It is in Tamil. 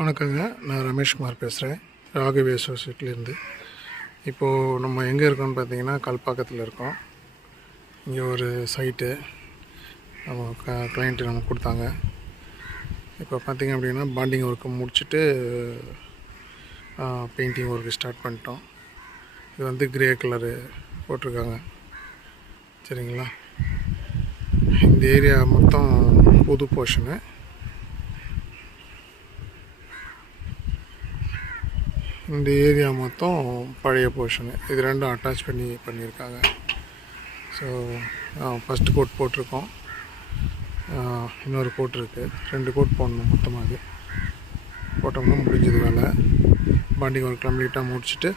வணக்கங்க. நான் ரமேஷ்குமார் பேசுகிறேன், ராகவி அசோசியேட்லேருந்து. இப்போது நம்ம எங்கே இருக்கோம்னு பார்த்தீங்கன்னா கல்பாக்கத்தில் இருக்கோம். இங்கே ஒரு சைட்டு நம்ம கிளைண்ட்டு நமக்கு கொடுத்தாங்க. இப்போ பார்த்திங்க அப்படின்னா பாண்டிங் ஒர்க்கு முடிச்சுட்டு பெயிண்டிங் ஒர்க்கு ஸ்டார்ட் பண்ணிட்டோம். இது வந்து கிரே கலரு போட்டிருக்காங்க, சரிங்களா. இந்த ஏரியா மொத்தம் புது போர்ஷனு. இந்த ஏரியா மொத்தம் பழைய போர்ஷனு. இது ரெண்டும் அட்டாச் பண்ணியிருக்காங்க. ஸோ ஃபஸ்ட்டு கோட் போட்டிருக்கோம், இன்னொரு கோட் இருக்குது, 2 கோட் போடணும். மொத்தமாக போட்டோம்னா முடிஞ்சது வேலை. பாண்டிங் ஒர்க் கம்ப்ளீட்டாக முடிச்சுட்டு